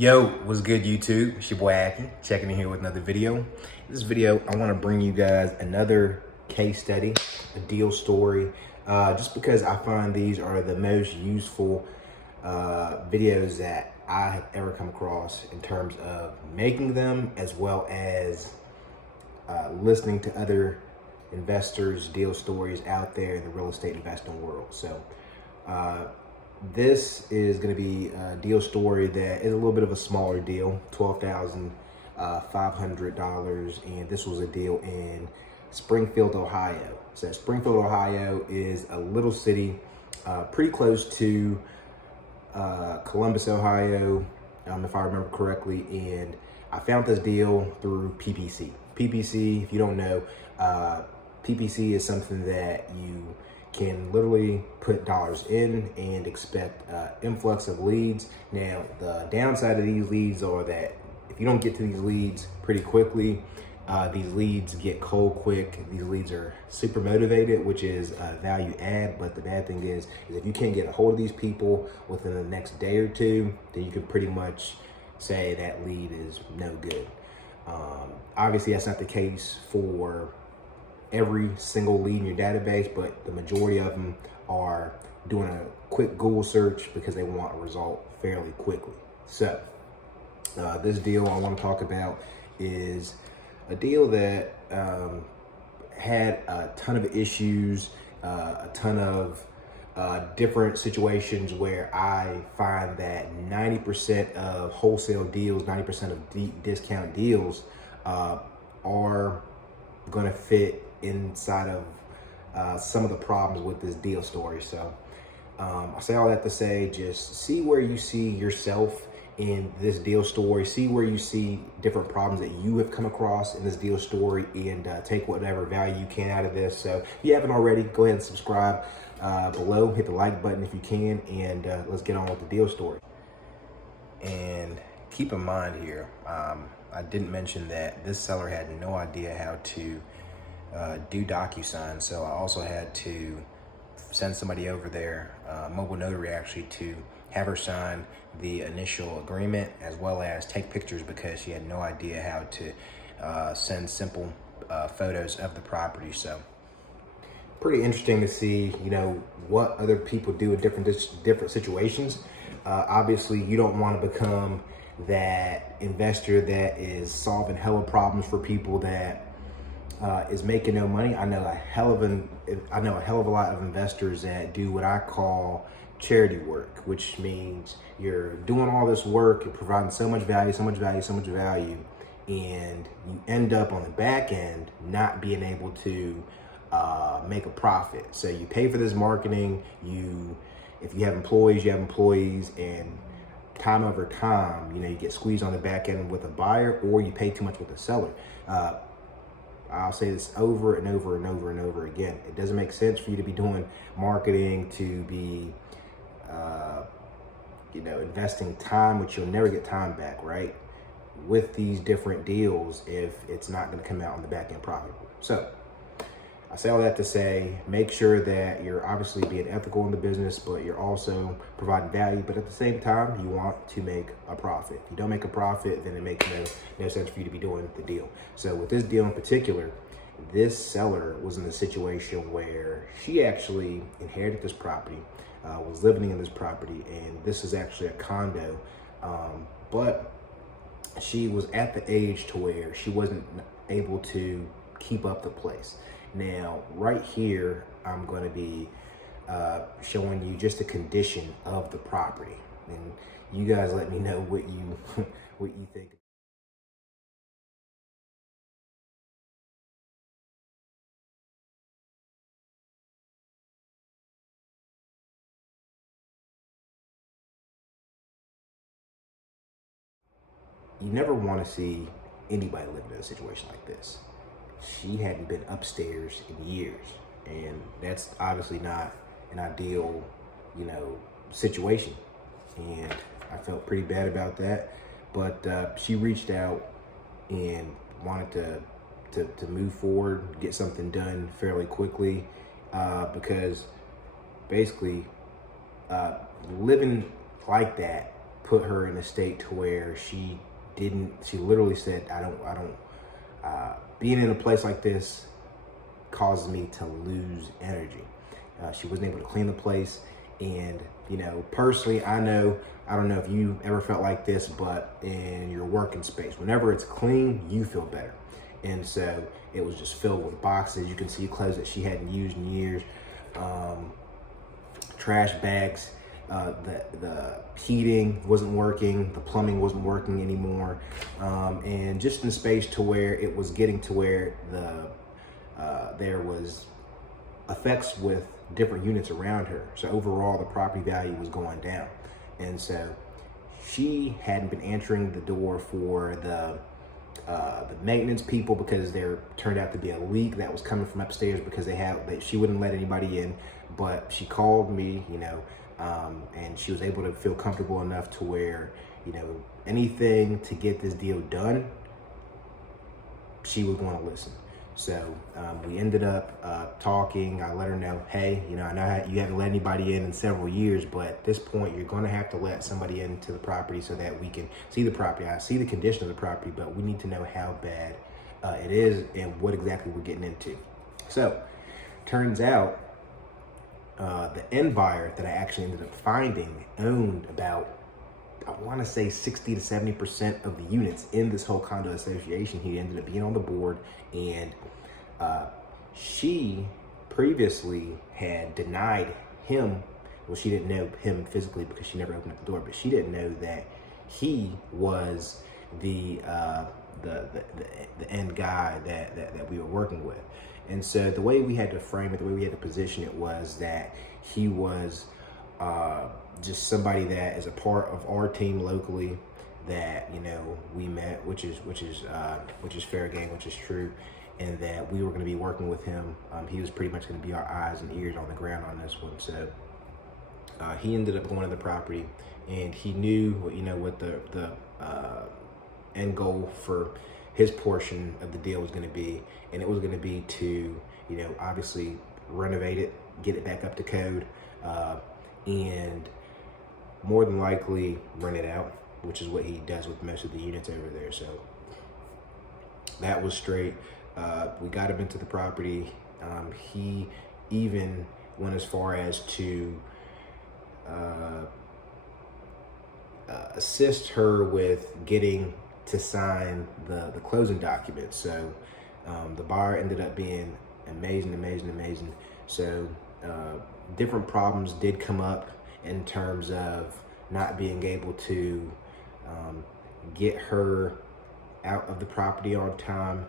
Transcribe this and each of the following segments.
Yo, what's good YouTube? It's your boy Akie, checking in here with another video. In this video, I want to bring you guys another case study, a deal story, just because I find these are the most useful videos that I have ever come across in terms of making them, as well as listening to other investors' deal stories out there in the real estate investing world. So this is going to be a deal story that is a little bit of a smaller deal, $12,500, and this was a deal in Springfield, Ohio. So Springfield, Ohio is a little city pretty close to Columbus, Ohio, if I remember correctly, and I found this deal through PPC. PPC, if you don't know, PPC is something that you can literally put dollars in and expect influx of leads. Now, the downside of these leads are that if you don't get to these leads pretty quickly, these leads get cold quick. These leads are super motivated, which is value add. But the bad thing is if you can't get a hold of these people within the next day or two, then you can pretty much say that lead is no good. Obviously, that's not the case for every single lead in your database, but the majority of them are doing a quick Google search because they want a result fairly quickly. So this deal I want to talk about is a deal that had a ton of issues, a ton of different situations where I find that 90% of wholesale deals, 90% of deep discount deals are going to fit inside of some of the problems with this deal story. So I say all that to say, just see where you see yourself in this deal story, see where you see different problems that you have come across in this deal story, and take whatever value you can out of this. So if you haven't already, go ahead and subscribe below, hit the like button if you can, and let's get on with the deal story. And keep in mind here, I didn't mention that this seller had no idea how to do DocuSign, so I also had to send somebody over there, mobile notary actually, to have her sign the initial agreement as well as take pictures because she had no idea how to send simple photos of the property. So pretty interesting to see, you know, what other people do in different situations. Obviously, you don't want to become that investor that is solving hella problems for people that is making no money. I know a hell of a lot of investors that do what I call charity work, which means you're doing all this work, you're providing so much value, and you end up on the back end not being able to make a profit. So you pay for this marketing, if you have employees, and time over time, you know, you get squeezed on the back end with a buyer, or you pay too much with a seller. I'll say this over and over and over and over again. It doesn't make sense for you to be doing marketing, to be, you know, investing time, which you'll never get time back, right? With these different deals, if it's not going to come out on the back end profitable. So I say all that to say, make sure that you're obviously being ethical in the business, but you're also providing value. But at the same time, you want to make a profit. If you don't make a profit, then it makes no sense for you to be doing the deal. So with this deal in particular, this seller was in a situation where she actually inherited this property, was living in this property, and this is actually a condo. But she was at the age to where she wasn't able to keep up the place. Now, right here, I'm going to be showing you just the condition of the property, and you guys let me know what you what you think. You never want to see anybody living in a situation like this. She hadn't been upstairs in years, and that's obviously not an ideal, you know, situation. And I felt pretty bad about that, but she reached out and wanted to move forward, get something done fairly quickly, because basically living like that put her in a state to where she literally said, being in a place like this causes me to lose energy. She wasn't able to clean the place. And, personally, I don't know if you ever felt like this, but in your working space, whenever it's clean, you feel better. And so it was just filled with boxes. You can see clothes that she hadn't used in years, trash bags. The heating wasn't working, the plumbing wasn't working anymore, and just in space to where it was getting to where there was effects with different units around her. So overall, the property value was going down, and so she hadn't been answering the door for the maintenance people because there turned out to be a leak that was coming from upstairs because she wouldn't let anybody in. But she called me, and she was able to feel comfortable enough to where, anything to get this deal done, she was going to listen. So we ended up talking. I let her know, hey, I know you haven't let anybody in several years, but at this point, you're going to have to let somebody into the property so that we can see the property. I see the condition of the property, but we need to know how bad it is and what exactly we're getting into. So turns out the end buyer that I actually ended up finding owned about, I want to say 60 to 70% of the units in this whole condo association. He ended up being on the board, and she previously had denied him. Well, she didn't know him physically because she never opened up the door, but she didn't know that he was the end guy that we were working with. And so the way we had to frame it, the way we had to position it was that he was just somebody that is a part of our team locally that we met, which is fair game, which is true, and that we were going to be working with him. He was pretty much going to be our eyes and ears on the ground on this one. So he ended up going to the property, and he knew what the end goal for his portion of the deal was going to be, and it was going to be to obviously renovate it, get it back up to code, and more than likely rent it out, which is what he does with most of the units over there. So that was straight. We got him into the property. He even went as far as to assist her with getting to sign the closing documents. So the buyer ended up being amazing. So different problems did come up in terms of not being able to get her out of the property on time.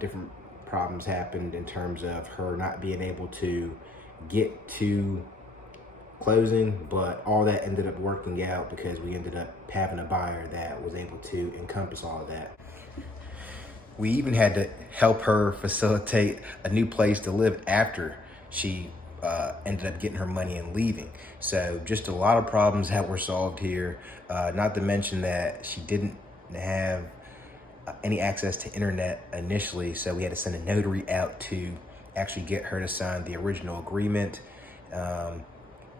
Different problems happened in terms of her not being able to get to closing, but all that ended up working out because we ended up having a buyer that was able to encompass all of that. We even had to help her facilitate a new place to live after she ended up getting her money and leaving. So just a lot of problems that were solved here, not to mention that she didn't have any access to internet initially, so we had to send a notary out to actually get her to sign the original agreement.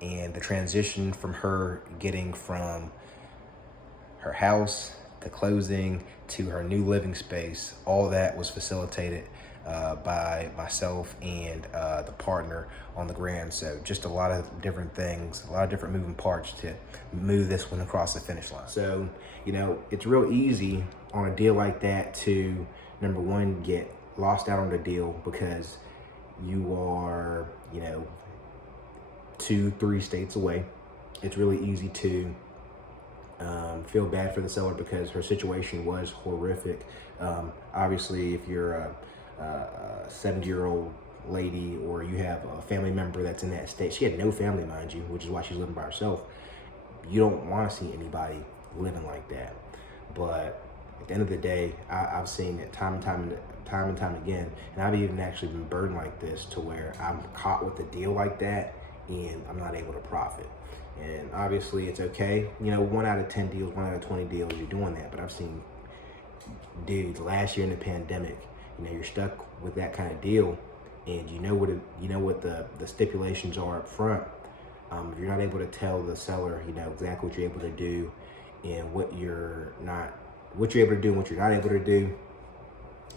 And the transition from her getting from her house to closing to her new living space, all that was facilitated by myself and the partner on the ground. So just a lot of different things, a lot of different moving parts to move this one across the finish line. So, it's real easy on a deal like that to, number one, get lost out on the deal because you are, 2-3 states away. It's really easy to feel bad for the seller because her situation was horrific. Obviously, if you're a 70-year-old lady or you have a family member that's in that state, she had no family, mind you, which is why she's living by herself. You don't want to see anybody living like that. But at the end of the day, I've seen it time and time again, and I've even actually been burned like this to where I'm caught with a deal like that and I'm not able to profit. And obviously it's okay, 1 out of 10 deals, 1 out of 20 deals, you're doing that. But I've seen dudes last year in the pandemic, you're stuck with that kind of deal, and what the stipulations are up front. If you're not able to tell the seller, you know, exactly what you're able to do and what you're able to do and what you're not able to do,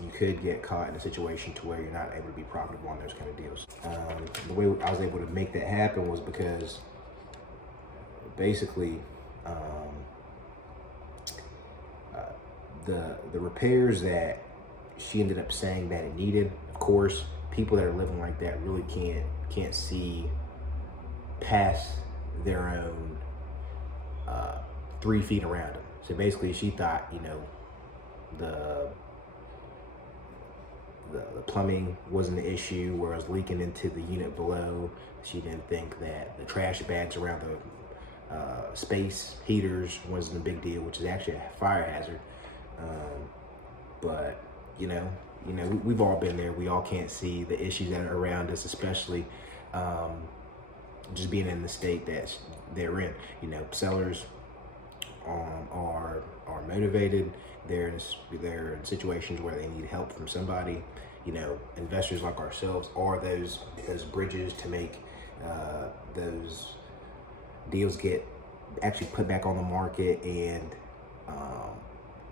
you could get caught in a situation to where you're not able to be profitable on those kind of deals. The way I was able to make that happen was because basically the repairs that she ended up saying that it needed, of course, people that are living like that really can't see past their own 3 feet around them. So basically, she thought, you know, the plumbing wasn't an issue, where it was leaking into the unit below. She didn't think that the trash bags around the space heaters wasn't a big deal, which is actually a fire hazard. But you know, we've all been there. We all can't see the issues that are around us, especially just being in the state that they're in. You know, sellers are motivated. They're in situations where they need help from somebody. You know, investors like ourselves are those bridges to make those deals get actually put back on the market, and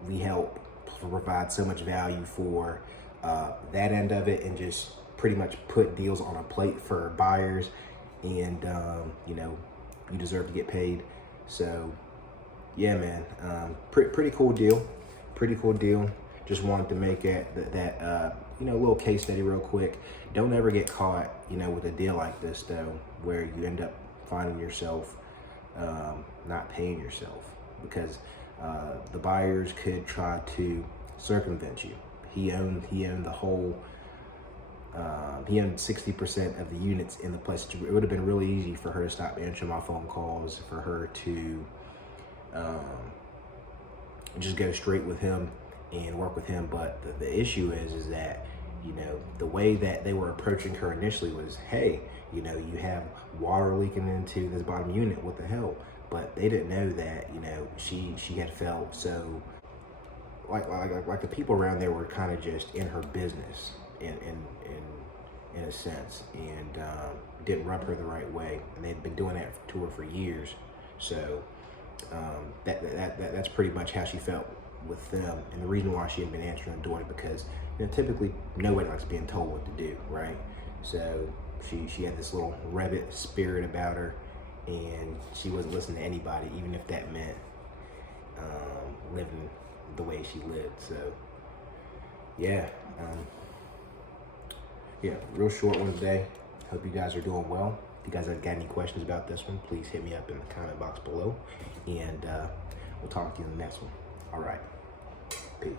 we help provide so much value for that end of it, and just pretty much put deals on a plate for buyers. And you know, you deserve to get paid. So yeah, man, pretty cool deal. Just wanted to make that you know, little case study real quick. Don't ever get caught, you know, with a deal like this though, where you end up finding yourself not paying yourself, because the buyers could try to circumvent you. He owned the whole. He owned 60% of the units in the place. It would have been really easy for her to stop answering my phone calls, for her to just go straight with him and work with him. But the issue is that, you know, the way that they were approaching her initially was, hey, you know, you have water leaking into this bottom unit, what the hell? But they didn't know that, you know, she had felt so like the people around there were kind of just in her business in a sense, and didn't rub her the right way, and they'd been doing that to her for years. So that's pretty much how she felt with them, and the reason why she had been answering the door is because, you know, typically nobody likes being told what to do, right? So she had this little rabbit spirit about her, and she wasn't listening to anybody, even if that meant living the way she lived. So yeah, real short one today. Hope you guys are doing well. If you guys have got any questions about this one, please hit me up in the comment box below, and we'll talk to you in the next one. All right, peace.